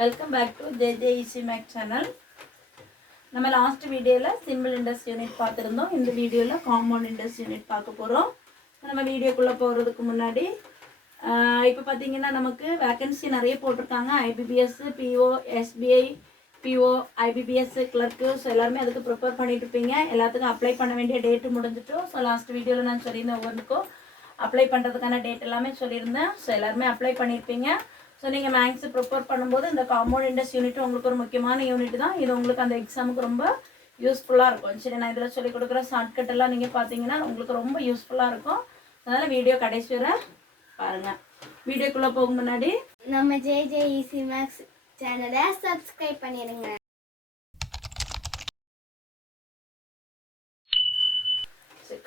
Welcome back to JJEC Mac channel. நம்ம last வீடியோல simple index unit பார்த்திருந்தோம். இந்த வீடியோல காம்பவுண்ட் இண்டெக்ஸ் யூனிட் பார்க்க போறோம். நம்ம வீடியோக்குள்ள போறதுக்கு முன்னாடி இப்போ பாத்தீங்கன்னா நமக்கு வேகன்சி நிறைய போட்டுருக்காங்க. IBPS, PO, SBI, PO, IBPS clerk. So எல்லாருமே அதுக்கு ப்ரிப்பேர் பண்ணிட்டு இருப்பீங்க. எல்லாத்துக்கும் அப்ளை பண்ண வேண்டிய டேட் முடிஞ்சிட்டோம். ஸோ லாஸ்ட் வீடியோல நான் சொல்லியிருந்தேன் ஒவ்வொன்றுக்கும் அப்ளை பண்ணுறதுக்கான டேட் எல்லாமே சொல்லியிருந்தேன். ஸோ எல்லாருமே அப்ளை பண்ணியிருப்பீங்க. ஸோ நீங்கள் மேக்ஸ் ப்ரிப்பேர் பண்ணும்போது இந்த காம்பவுண்ட் இண்டெக்ஸ் யூனிட் உங்களுக்கு ஒரு முக்கியமான யூனிட் தான். இது உங்களுக்கு அந்த எக்ஸாமுக்கு ரொம்ப யூஸ்ஃபுல்லாக இருக்கும். சரி, நான் இதில் சொல்லிக் கொடுக்குற ஷார்ட்கட் எல்லாம் நீங்கள் பார்த்தீங்கன்னா உங்களுக்கு ரொம்ப யூஸ்ஃபுல்லாக இருக்கும். அதனால் வீடியோ கடைசி வரை பாருங்கள். வீடியோக்குள்ளே போக முன்னாடி நம்ம JJEC Max சேனலை சப்ஸ்கிரைப் பண்ணிடுங்க.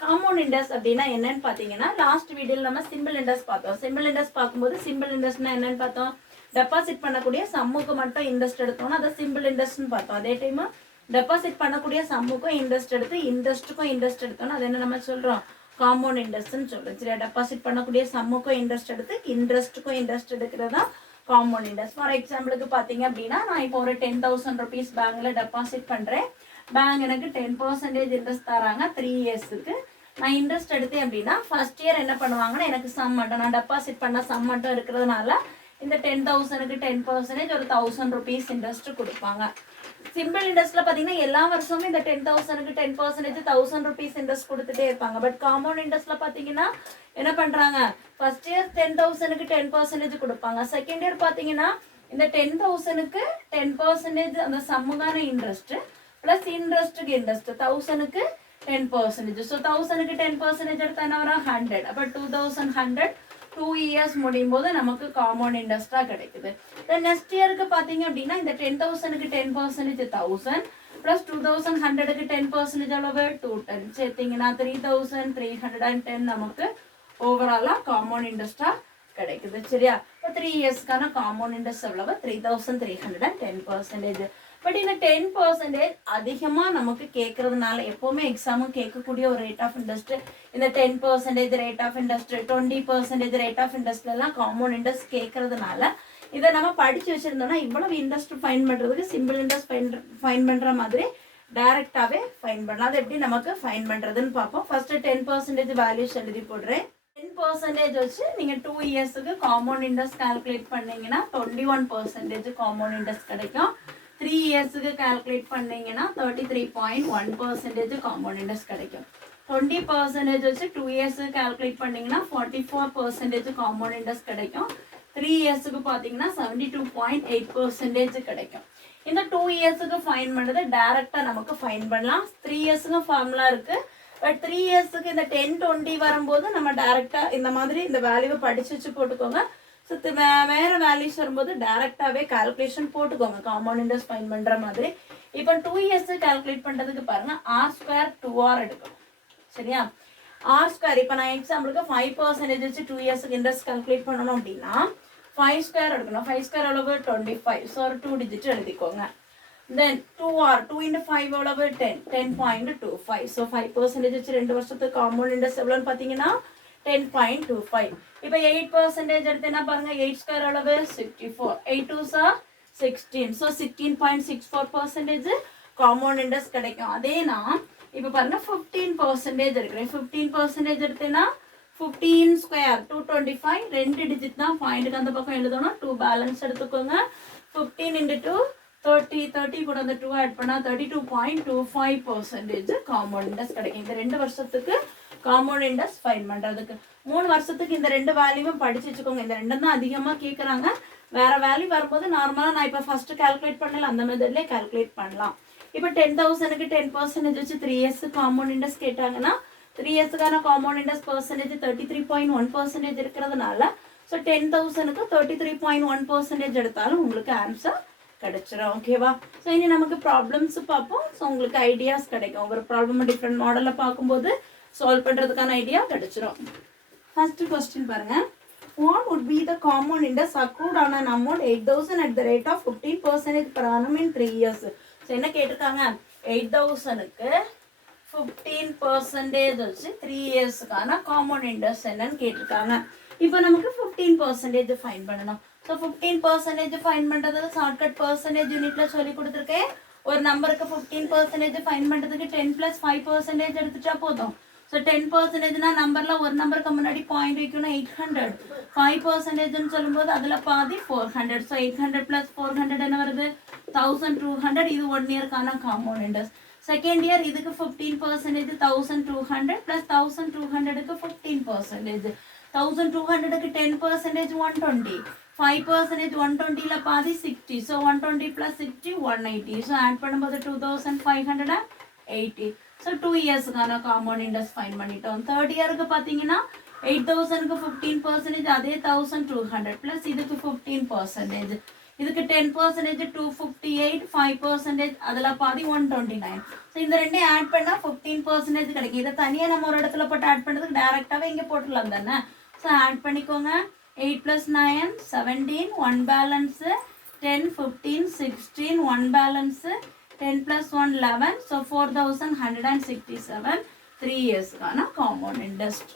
காம்பவுண்ட் இண்டெக்ஸ் அப்படின்னா என்னன்னு பார்த்தீங்கன்னா லாஸ்ட் வீடியோவில் நம்ம சிம்பிள் இண்டெக்ஸ் பார்த்தோம். சிம்பிள் இண்டெக்ஸ் பார்க்கும்போது சிம்பிள் இண்டெக்ஸ்னா என்னன்னு பார்த்தோம், டெபாசிட் பண்ணக்கூடிய சம்முக்கு மட்டும் இன்ட்ரெஸ்ட் எடுத்தோம்னா அதை சிம்பிள் இண்டெக்ட்னு பார்த்தோம். அதே டைம் டெபாசிட் பண்ணக்கூடிய சம்முக்கும் இன்ட்ரெஸ்ட் எடுத்து இன்ட்ரெஸ்ட்டுக்கும் இன்ட்ரெஸ்ட் எடுத்தோம்னா அது என்ன நம்ம சொல்கிறோம், காம்பவுண்ட் இண்டெக்ட்னு சொல்கிறோம். சரியா, டெபாசிட் பண்ணக்கூடிய சம்முக்கும் இன்ட்ரெஸ்ட் எடுத்து இன்ட்ரெஸ்ட்டுக்கும் இன்ட்ரெஸ்ட் எடுக்கிறது தான் காம்பவுண்ட் இண்டெக்ட்ஸ். ஃபார் எக்ஸாம்பிளுக்கு பார்த்தீங்க அப்படின்னா நான் இப்போ ஒரு 10,000 rupees பேங்க்கில் டெபாசிட் பண்ணுறேன். பேங்க் எனக்கு 10% இன்ட்ரெஸ்ட் தராங்க 3 yearsக்கு. நான் இன்ட்ரெஸ்ட் எடுத்தேன் அப்படின்னா ஃபர்ஸ்ட் இயர் என்ன பண்ணுவாங்கன்னா எனக்கு சம் மட்டும், நான் டெபாசிட் பண்ண சம் மட்டும் இருக்கிறதுனால இந்த 10,000க்கு 10% ஒரு 1,000 rupees இன்ட்ரெஸ்ட் கொடுப்பாங்க. சிம்பிள் இன்ட்ரெஸ்ட்ல பார்த்தீங்கன்னா எல்லா வருஷமும் இந்த 10,000க்கு 10% 1,000 rupees இன்ட்ரெஸ்ட் கொடுத்துட்டே இருப்பாங்க. பட் காம்பவுண்ட் இன்ட்ரெஸ்ட்ல பார்த்தீங்கன்னா என்ன பண்ணுறாங்க, ஃபர்ஸ்ட் இயர் 10,000க்கு 10% கொடுப்பாங்க. செகண்ட் இயர் பார்த்தீங்கன்னா இந்த 10,000க்கு 10% அந்த சம்முக்கான இன்ட்ரெஸ்ட் ப்ளஸ் இன்ட்ரெஸ்ட்டுக்கு இன்ட்ரெஸ்ட் 1,000க்கு 10%. ஸோ 1,000க்கு 10% எடுத்தா என்ன வரும் 100. அப்போ 2,100 2 years முடியும் போது நமக்கு காம்பவுண்ட் இன்ட்ரெஸ்டாக கிடைக்குது. தென் நெக்ஸ்ட் இயருக்கு பார்த்தீங்க அப்படின்னா இந்த 10,000க்கு 10% 1,000 ப்ளஸ் 2,100க்கு 10% எவ்வளவு 210 சேர்த்திங்கன்னா 3,310 நமக்கு ஓவராலாக காம்பவுண்ட் இன்ட்ரெஸ்டாக கிடைக்குது. சரியா, இப்போ 3 yearsக்கான காம்பவுண்ட் இன்ட்ரெஸ்ட் எவ்வளவு 3,310%. பட் இந்த 10% அதிகமாக நமக்கு கேட்கறதுனால எப்போவுமே எக்ஸாமும் கேட்கக்கூடிய ஒரு ரேட் ஆஃப் இன்ட்ரெஸ்ட் இந்த 10% rate of interest 20% rate of இன்ட்ரெஸ்ட்லாம் காம்பவுண்ட் இன்ட்ரெஸ்ட் கேட்கறதுனால இதை நம்ம படித்து வச்சுருந்தோம்னா இவ்வளவு இன்ட்ரெஸ்ட் ஃபைன் பண்ணுறதுக்கு சிம்பிள் இன்ட்ரெஸ்ட் ஃபைன் பண்ணுற மாதிரி டைரெக்டாகவே ஃபைன் பண்ணலாம். அது எப்படி நமக்கு ஃபைன் பண்ணுறதுன்னு பார்ப்போம். ஃபர்ஸ்ட்டு 10% வேல்யூஸ் எழுதி போடுறேன். 10% வச்சு நீங்கள் 2 yearsக்கு காம்பவுண்ட் இன்ட்ரெஸ்ட் கால்குலேட் பண்ணீங்கன்னா 21% காம்பவுண்ட் இன்ட்ரெஸ்ட் கிடைக்கும். 3 yearsக்கு கால்குலேட் பண்ணீங்கன்னா 33.1% காம்பவுண்ட் இன்ட்ரெஸ்ட் கிடைக்கும். 20% வச்சு 2 yearsக்கு கால்குலேட் பண்ணீங்கன்னா 44% காம்பவுண்ட் இன்ட்ரெஸ்ட் கிடைக்கும். 3 yearsக்கு பார்த்தீங்கன்னா 72.8% கிடைக்கும். இந்த 2 yearsக்கு ஃபைன் பண்ணுறது டைரெக்டாக நமக்கு ஃபைன் பண்ணலாம். 3 yearsக்கு ஃபார்முலா இருக்குது. பட் 3 yearsக்கு இந்த 10-20 வரும்போது நம்ம டைரெக்டாக இந்த மாதிரி இந்த வேல்யூவை படித்து வச்சு போட்டுக்கோங்க. ஸோ வேறு வேல்யூஸ் வரும்போது டேரெக்டாகவே கால்குலேஷன் போட்டுக்கோங்க காம்பவுண்ட் இன்ட்ரெஸ்ட் ஃபைன் பண்ணுற மாதிரி. இப்போ 2 yearsக்கு கால்குலேட் பண்ணுறதுக்கு பாருங்கள் R² 2R எடுக்கணும். சரியா, R², இப்போ நான் எக்ஸாம்பிளுக்கு 5% வச்சு 2 yearsக்கு இன்ட்ரெஸ்ட் கால்குலேட் பண்ணணும் அப்படின்னா 5² எடுக்கணும். 5² எவ்வளவு 25. ஸோ ஒரு 2 digit எழுதிக்கோங்க. தென் 2R 2 into 5 எவ்வளவு 10 10.25. ஸோ 5% வச்சு 2 வருஷத்துக்கு காம்பவுண்ட் இன்ட்ரெஸ்ட் எவ்வளோன்னு பார்த்தீங்கன்னா 10.25. இப்போ 8% எடுத்தேன்னா பாருங்க 8² எவ்வளவு 64. 8 2s are 16. So 16.64% compound interest கிடைக்கும். அதே நான் இப்போ பாருங்க 15% எடுக்கிறேன். 15% எடுத்தேன்னா 15² 225. 2 digit தான் பாயிண்ட்டுக்கு அந்த பக்கம் எழுதணும். 2 பேலன்ஸ் எடுத்துக்கோங்க. 15 into 2 30 30 கூட அந்த 2 ஆட் பண்ணால் 32.25% காம்பவுண்ட் இன்ட்ரெஸ்ட் கிடைக்கும். இந்த 2 வருஷத்துக்கு காம்பவுண்ட் இன்ட்ரெஸ்ட் ஃபைன் பண்ணுறதுக்கு. 3 வருஷத்துக்கு இந்த 2 வேல்யூவும் படித்து வச்சுக்கோங்க. இந்த 2 தான் அதிகமாக கேட்குறாங்க. வேறு வேல்யூ வரும்போது நார்மலாக நான் இப்போ ஃபஸ்ட்டு கால்குலேட் பண்ணல அந்த மெத்தட்லேயே கால்குலேட் பண்ணலாம். இப்போ 10,000க்கு 10% வச்சு 3 yearsக்கு காம்பவுண்ட் இன்ட்ரெஸ்ட் கேட்டாங்கன்னா 3 yearsக்கான காம்பவுண்ட் இன்ட்ரெஸ்ட் பர்சன்டேஜ் 33.1% இருக்கிறதுனால ஸோ 10,000க்கு 33.1% எடுத்தாலும் உங்களுக்கு ஆன்சர் கிடைச்சிடும். ஓகேவா, ஸோ இனி நமக்கு ப்ராப்ளம்ஸ் பார்ப்போம். ஸோ உங்களுக்கு ஐடியாஸ் கிடைக்கும். ஒரு ப்ராப்ளம் டிஃப்ரெண்ட் மாடலில் பார்க்கும்போது சால்வ் பண்ணுறதுக்கான ஐடியா கிடைச்சிரும். ஃபர்ஸ்ட் கொஸ்டின் பாருங்க. What would be the compound interest accrued on an amount 8,000 at the rate of 15% per annum in 3 years? So என்ன கேட்டிருக்காங்க, 8,000க்கு 15% வச்சு 3 yearsக்கான காம்பவுண்ட் இன்ட்ரெஸ்ட் என்னன்னு கேட்டிருக்காங்க. இப்போ நமக்கு 15% ஃபைன் பண்ணணும். ஸோ 15% ஃபைன் பண்ணுறது ஷார்ட்கட் பர்சன்டேஜ் யூனிட்ல சொல்லி கொடுத்துருக்கேன். ஒரு நம்பருக்கு 15% ஃபைன் பண்ணுறதுக்கு 10 + 5% எடுத்துட்டா போதும். ஸோ 10%னா நம்பரில் ஒரு நம்பருக்கு முன்னாடி பாயிண்ட் வைக்கணும் 800. 5%ன்னு சொல்லும்போது அதில் பாதி 400. ஸோ 800 + 400 என்ன வருது 1200. இது 1 இயர்க்கான காம்பவுண்ட் இன்ட்ரெஸ்ட். செகண்ட் இயர் இதுக்கு 15% 1200 + 1200க்கு 15%. 1200க்கு 10% 120. 5% 120ல பாதி 60. ஸோ 120 + 60 180. ஸோ ஆட் பண்ணும்போது 2580. ஸோ 2 இயர்ஸுக்கான காம்பவுண்ட் இன்ட்ரெஸ்ட் ஃபைன் பண்ணிட்டோம். தேர்ட் இயருக்கு பார்த்தீங்கன்னா 8000க்கு 15%, அதே 1200 ப்ளஸ் இதுக்கு 15%. இதுக்கு 10% 258, 5% அதில் பாதி 129. ஸோ இந்த ரெண்டையும் ஆட் பண்ணால் 15% கிடைக்கும். இதை தனியாக நம்ம ஒரு இடத்துல போட்டு ஆட் பண்ணுறதுக்கு டேரெக்டாகவே இங்கே போட்டுடலாம் தானே. ஸோ ஆட் பண்ணிக்கோங்க. 8 + 9 17, 1 பேலன்ஸு 10, 15, 16, 1 பேலன்ஸு 10 + 1 11. ஸோ 4167 3 இயர்ஸ்க்கான compound interest.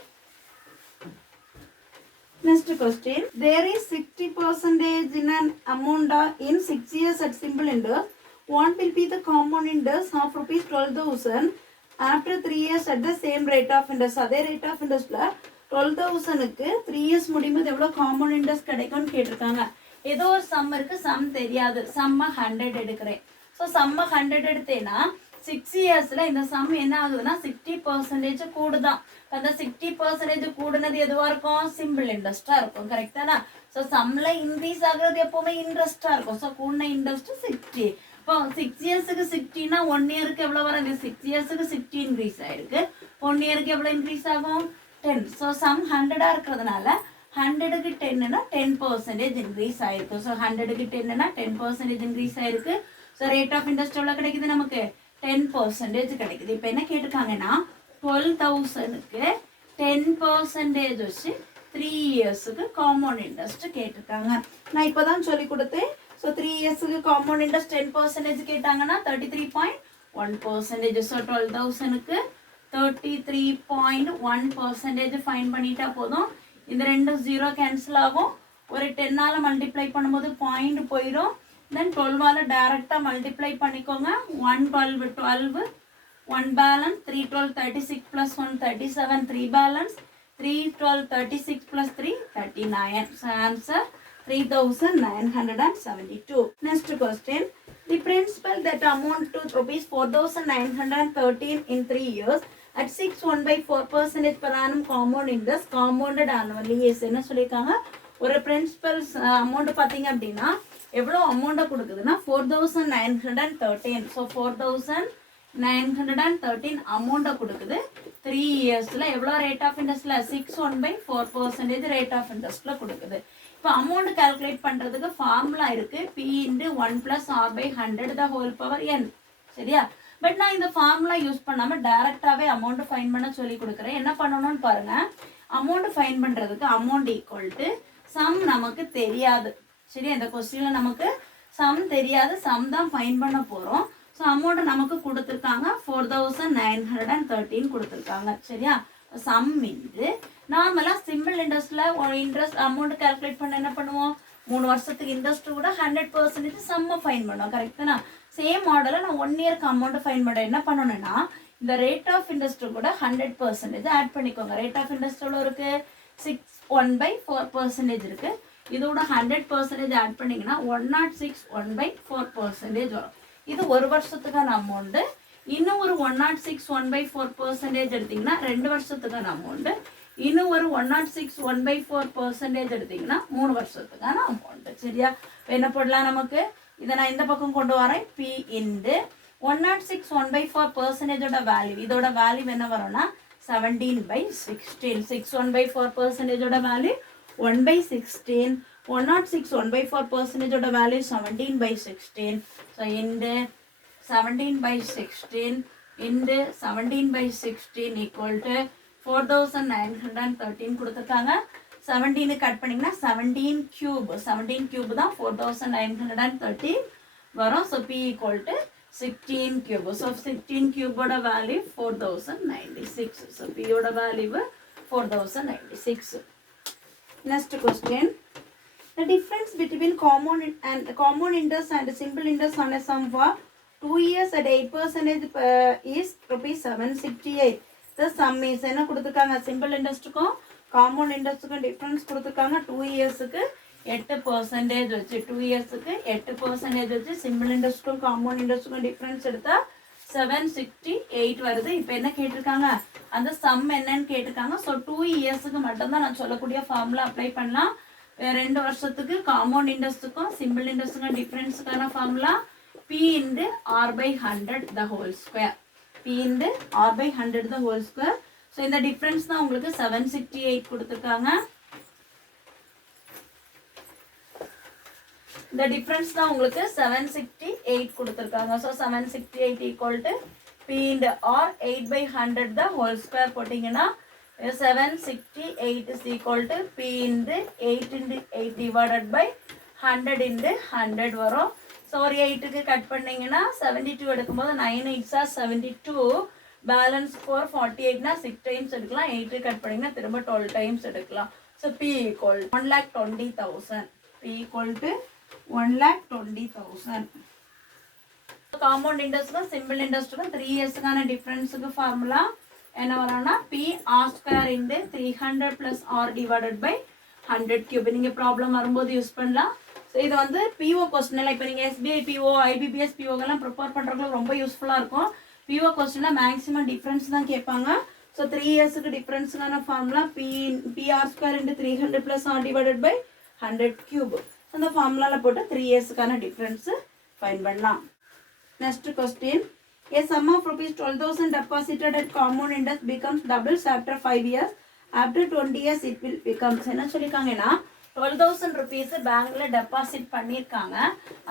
Next question. There is 60% in an amount in 6 years at simple interest. What will be the compound interest of rupees 12,000 after 3 years at the same rate of interest? அதே rate of interestல 12,000க்கு 3 years முடியும்போது எவ்வளோ compound interest கிடைக்கும்னு கேட்டிருக்காங்க. ஏதோ ஒரு some இருக்கு, some தெரியாது. சம்ம 100 எடுக்கிறேன். ஸோ சம்ம 100 எடுத்தேன்னா 6 இயர்ஸ்ல இந்த சம் என்ன ஆகுதுன்னா 60% கூடுதான். அந்த 60% கூடுனது எதுவாக இருக்கும்? சிம்பிள் இன்ட்ரெஸ்டாக இருக்கும். கரெக்டானா? ஸோ சம்மில் இன்க்ரீஸ் ஆகுறது எப்போவுமே இன்ட்ரெஸ்டாக இருக்கும். ஸோ கூடின இன்ட்ரெஸ்ட் 60. இப்போ 6 இயர்ஸுக்கு 60னா 1 இயருக்கு எவ்வளோ வரும்? 6 இயர்ஸுக்கு 60 இன்க்ரீஸ் ஆயிருக்கு. 1 இயருக்கு எவ்வளோ இன்க்ரீஸ் ஆகும்? 10. ஸோ சம் 100 இருக்கிறதுனால 100க்கு 10னா 10% இன்க்ரீஸ் ஆயிருக்கு. ஸோ 100க்கு 10னா 10% இன்க்ரீஸ் ஆயிருக்கு. ஸோ ரேட் ஆஃப் இன்ட்ரெஸ்ட் எவ்வளோ கிடைக்குது நமக்கு? 10% கிடைக்குது. இப்போ என்ன கேட்டிருக்காங்கன்னா 12,000க்கு 10% வச்சு 3 இயர்ஸுக்கு காம்பவுண்ட் இன்ட்ரெஸ்ட் கேட்டிருக்காங்க. நான் இப்போ தான் சொல்லி கொடுத்தேன். ஸோ 3 இயர்ஸுக்கு காம்பவுண்ட் இன்ட்ரெஸ்ட் 10% கேட்டாங்கன்னா 33.1%. ஸோ 12,000க்கு 33.1% ஃபைன் பண்ணிட்டா போதும். இந்த ரெண்டு 0 கேன்சல் ஆகும். ஒரு 10ஆல் மல்டிப்ளை பண்ணும்போது பாயிண்ட் போயிடும். தென் 12ஆல் டைரெக்டாக மல்டிப்ளை பண்ணிக்கோங்க. 1 12 12, 1 balance 3 12 36 + 1 37, 3 balance 3 12 36 + 3 39. So answer 3,972. Next question. The principal that amount to rupees 4,913 in 3 years at 6.1/4% per annum compound interest compounded annually is என்ன சொல்லியிருக்காங்க? ஒரு பிரின்சிபல் அமௌண்ட் பார்த்தீங்க அப்படின்னா எவ்வளோ அமௌண்ட்டை கொடுக்குதுன்னா 4,913. ஸோ 4,913 அமௌண்ட்டை கொடுக்குது. 3 இயர்ஸில் எவ்வளோ ரேட் ஆஃப் இன்ட்ரெஸ்ட்டில்? 6.1/4% ரேட் ஆஃப் இன்ட்ரெஸ்ட்டில் கொடுக்குது. இப்போ அமௌண்ட் கால்குலேட் பண்ணுறதுக்கு ஃபார்முலா இருக்குது. P × 1 + R/100 the whole power n. சரியா? பட் நான் இந்த ஃபார்முலா யூஸ் பண்ணாமல் டைரெக்டாகவே அமௌண்ட் ஃபைன் பண்ண சொல்லி கொடுக்குறேன். என்ன பண்ணணும்னு பாருங்கள். அமௌண்ட் ஃபைன் பண்ணுறதுக்கு அமௌண்ட் ஈக்குவல் டு சம் நமக்கு தெரியாது. சரி, இந்த கொஸ்டினில் நமக்கு சம் தெரியாது. சம் தான் ஃபைன் பண்ண போகிறோம். ஸோ அமௌண்ட் நமக்கு கொடுத்துருக்காங்க 4,913 கொடுத்துருக்காங்க. சரியா? சம் இன்று நார்மலாக சிம்பிள் இன்ட்ரெஸ்ட்டில் ஒரு இன்ட்ரெஸ்ட் அமௌண்ட் கால்குலேட் பண்ண என்ன பண்ணுவோம்? 3 வருஷத்துக்கு இன்ட்ரெஸ்ட் கூட 100% சம்மை ஃபைன் பண்ணுவோம். கரெக்டானா? சேம் மாடலில் நான் 1 இயருக்கு அமௌண்ட் ஃபைன் பண்ண என்ன பண்ணணும்னா இந்த ரேட் ஆஃப் இன்ட்ரெஸ்ட்டு கூட 100% ஆட் பண்ணிக்கோங்க. ரேட் ஆஃப் இன்ட்ரெஸ்ட் எவ்வளோ இருக்குது? 6.1/4% இருக்குது. இதோட 100% ஆட் பண்ணிங்கன்னா 106 1/4% வரும். இது ஒரு வருஷத்துக்கான அமௌண்ட்டு. இன்னும் ஒரு 106 1/4% எடுத்திங்கன்னா 2 வருஷத்துக்கான அமௌண்ட்டு. இன்னும் ஒரு 106 1/4% எடுத்திங்கன்னா 3 வருஷத்துக்கான அமௌண்ட்டு. சரியா? என்ன போடலாம் நமக்கு? இதை நான் இந்த பக்கம் கொண்டு வரேன். P × 106 1/4%ஓட வேல்யூ, இதோட வேல்யூ என்ன வரும்னா 17/16. 6 1/4%ஓட வேல்யூ 1/16. 106 1/4%ஓட வேல்யூ 17/16. ஸோ இந்த 17/16 × 17/16 ஈக்குவல் டு 4,913 கொடுத்துருக்காங்க. 17 கட் பண்ணிங்கன்னா 17 கியூப். 17 கியூப் தான் 4,913 வரும். So P equal to 16 cube. So 16 கியூபோட வேல்யூ 4,096. ஸோ Pயோட value 4,096. Next question. The difference between common interest and simple interest on a sum for 2 years at 8% is rupees 768. The sum is என்ன கொடுத்துருக்காங்க, simple இன்ட்ரெஸ்ட்டுக்கும் compound இன்ட்ரெஸ்ட்டுக்கும் difference கொடுத்துருக்காங்க. 2 இயர்ஸுக்கு 8% வச்சு, 2 இயர்ஸுக்கு 8% வச்சு simple இன்ட்ரெஸ்ட்டுக்கும் compound இன்ட்ரெஸ்ட்டுக்கும் difference எடுத்தால் 768 வருது. இப்போ என்ன கேட்டிருக்காங்க, அந்த சம் என்னன்னு கேட்டிருக்காங்க. ஸோ 2 இயர்ஸுக்கு மட்டும்தான் நான் சொல்லக்கூடிய ஃபார்முலா அப்ளை பண்ணலாம். 2 வருஷத்துக்கு காம்பவுண்ட் இன்ட்ரெஸ்ட்டுக்கும் சிம்பிள் இன்ட்ரெஸ்ட்டுக்கும் டிஃப்ரென்ஸுக்கான formula P into R by 100 the whole square. P into R by 100 the whole square. So இந்த டிஃப்ரென்ஸ் தான் உங்களுக்கு 768 கொடுத்துருக்காங்க. இந்த டிஃப்ரென்ஸ் தான் உங்களுக்கு 768 கொடுத்துருக்காங்க. So 768 equal to P into R 8 by 100 the whole square போட்டிங்கன்னா 768 is equal to P into 8 into 8 divided by 100 into 100 வரும். ஸோ ஒரு 8க்கு கட் பண்ணிங்கன்னா 72 எடுக்கும்போது 9 8s are 72, பேலன்ஸ் 48னா 6 டைம்ஸ் எடுக்கலாம். 8 கட் பண்ணிங்கன்னா திரும்ப 12 டைம்ஸ் எடுக்கலாம். So P equal 1,20,000. P equal to 1,20,000. Compound இன்ட்ரெஸ்ட்டுக்கும் சிம்பிள் இன்ட்ரெஸ்ட்டுக்கும் 3 இயர்ஸுக்கான டிஃப்ரென்ஸுக்கு ஃபார்முலா என்ன வரும்னா P R square into 300 plus R divided by 100 cube. நீங்கள் ப்ராப்ளம் வரும்போது யூஸ் பண்ணலாம். ஸோ இது வந்து பிஓ கொஸ்டினில் இப்போ நீங்கள் எஸ்பிஐ பிஓ ஐபிபிஎஸ் பிஓக்கெல்லாம் ப்ரிப்பேர் பண்ணுறதுக்கு ரொம்ப யூஸ்ஃபுல்லாக இருக்கும். பிஓ கொஸ்டினில் மேக்ஸிமம் டிஃப்ரென்ஸ் தான் கேட்பாங்க. ஸோ 3 இயர்ஸுக்கு டிஃப்ரென்ஸுக்கான formula P R square into 300 plus R divided by 100 cube. அந்த ஃபார்முலாவில் போட்டு 3 இயர்ஸுக்கான டிஃப்ரென்ஸு ஃபைன் பண்ணலாம். Next question, a sum of rupees 12,000 deposited at common interest becomes doubles after 5 years. After 20 years it will becomes. என்ன சொல்லியிருக்காங்கன்னா 12,000 rupees பேங்க்ல deposit பண்ணியிருக்காங்க.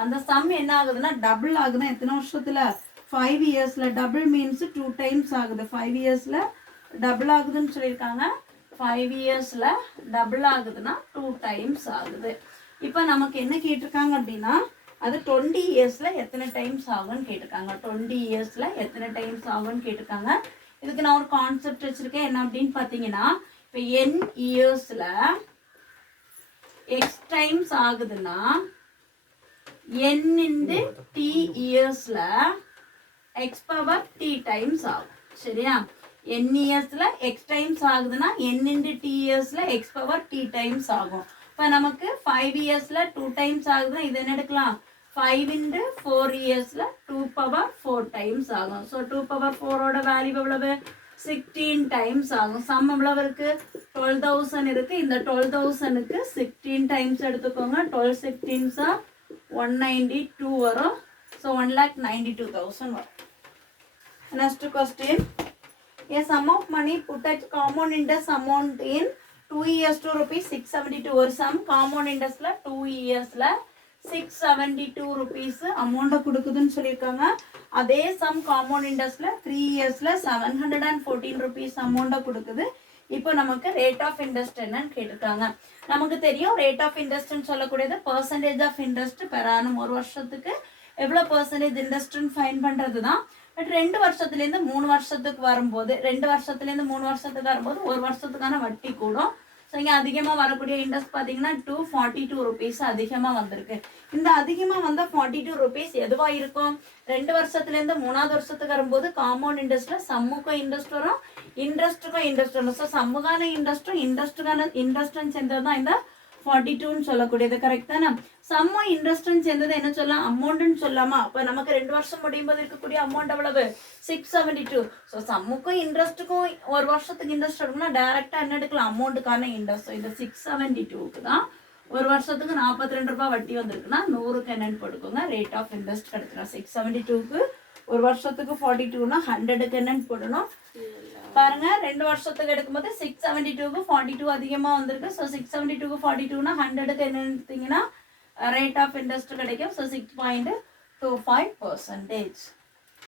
அந்த சம் என்ன ஆகுதுன்னா டபுள் ஆகுதுன்னா எத்தனை வருஷத்துல 5 இயர்ஸ்ல. டபுள் மீன்ஸ் 2 டைம்ஸ் ஆகுது. 5 இயர்ஸ்ல டபுள் ஆகுதுன்னு சொல்லியிருக்காங்க. 5 இயர்ஸ்ல டபுள் ஆகுதுன்னா 2 டைம்ஸ் ஆகுது. இப்போ நமக்கு என்ன கேட்டிருக்காங்க அப்படின்னா அது 20 இயர்ஸ்ல எத்தனை டைம்ஸ் ஆகும்னு கேட்டிருக்காங்க. 20 இயர்ஸ்ல எத்தனை டைம்ஸ் ஆகும்னு கேட்டிருக்காங்க. இதுக்கு நான் ஒரு கான்செப்ட் வச்சிருக்கேன். என்ன அப்படின்னு பார்த்தீங்கன்னா இப்போ n இயர்ஸ்ல x டைம்ஸ் ஆகுதுன்னா n into t இயர்ஸ்ல x பவர் t டைம்ஸ் ஆகும். சரியா? n இயர்ஸ்ல x டைம்ஸ் ஆகுதுன்னா n into t இயர்ஸ்ல x பவர் t டைம்ஸ் ஆகும். இப்போ நமக்கு 5 இயர்ஸ்ல 2 டைம்ஸ் ஆகுதுன்னா இது என்ன எடுக்கலாம், 5 into 4 இயர்ஸ்ல 2 பவர் 4 டைம்ஸ் ஆகும். ஸோ 2 பவர் 4ஓட வேல்யூ எவ்வளவு, 16 டைம்ஸ் ஆகும். சம் எவ்வளவு இருக்கு, 12,000 இருக்கு. இந்த 12,000க்கு 16 டைம்ஸ் எடுத்துக்கோங்க. 12 16s are 192 வரும். ஸோ 1,92,000 வரும். Next question, a sum of money put at common interest amount in 2 years to rupees 672. ஒரு சம் காம்பவுண்ட் இன்ட்ரெஸ்ட்ல 2 இயர்ஸ்ல 672 rupees அமௌண்ட்டை கொடுக்குதுன்னு சொல்லியிருக்காங்க. அதே சம் காம்பவுண்ட் இன்ட்ரெஸ்ட்ல 3 இயர்ஸ்ல 714 rupees அமௌண்ட்டை கொடுக்குது. இப்போ நமக்கு ரேட் ஆஃப் இன்ட்ரெஸ்ட் என்னன்னு கேட்டிருக்காங்க. நமக்கு தெரியும் ரேட் ஆஃப் இன்ட்ரெஸ்ட்னு சொல்லக்கூடியது percentage of interest per annum. ஒரு வருஷத்துக்கு எவ்வளோ பர்சன்டேஜ் இன்ட்ரெஸ்ட்னு ஃபைன் பண்ணுறது தான். பட் 2 வருஷத்துலேருந்து 3 வருஷத்துக்கு வரும்போது 2 வருஷத்துலேருந்து 3 வருஷத்துக்கு வரும்போது ஒரு வருஷத்துக்கான வட்டி கூடும். ஸோ இங்கே அதிகமாக வரக்கூடிய இன்ட்ரெஸ்ட் பார்த்தீங்கன்னா 242 rupees அதிகமாக வந்திருக்கு. இந்த அதிகமாக வந்தால் 42 rupees எதுவாக இருக்கும், 2 வருஷத்துலேருந்து 3ஆவது வருஷத்துக்கு வரும்போது காம்பவுண்ட் இன்ட்ரெஸ்ட்டில் சம்முக்கும் இன்ட்ரெஸ்ட் வரும், இன்ட்ரெஸ்ட்டுக்கும் இன்ட்ரெஸ்ட் வரும். ஸோ சம்முக்கான இன்ட்ரெஸ்ட்டும் இன்ட்ரெஸ்ட்டும் சேர்ந்தது தான் இந்த 42ன்னு சொல்லக்கூடியது. கரெக்ட் தானே? சம்மும் இன்ட்ரெஸ்ட்டும் சேர்ந்தது என்ன சொல்லலாம், அமௌண்ட்னு சொல்லாமா? அப்போ நமக்கு 2 வருஷம் முடியும் போது இருக்கக்கூடிய அமௌண்ட் எவ்வளவு, 672. ஸோ சம்முக்கும் இன்ட்ரெஸ்ட்டுக்கும் ஒரு வருஷத்துக்கு இன்ட்ரெஸ்ட் எடுக்கணும்னா டைரெக்டாக என்ன எடுக்கலாம், அமௌண்ட்டுக்கான இன்ட்ரெஸ்ட். இந்த 672க்கு தான் ஒரு வருஷத்துக்கு 42 ரூபாய் வட்டி வந்திருக்குன்னா 100க்கு என்னன்னு போட்டுக்கோங்க, ரேட் ஆஃப் இன்ட்ரெஸ்ட் கிடைச்சிடும். 672க்கு ஒரு வருஷத்துக்கு 42னா 100க்கு என்னன்னு போடணும். பாருங்க 2 வருஷத்துக்கு எடுக்கும்போது 672க்கு 42 அதிகமாக வந்திருக்கு. ஸோ 672க்கு 42னா 100க்கு என்ன எடுத்தீங்கன்னா ரேட் ஆஃப் இன்ட்ரெஸ்ட் கிடைக்கும். ஸோ 6.25%.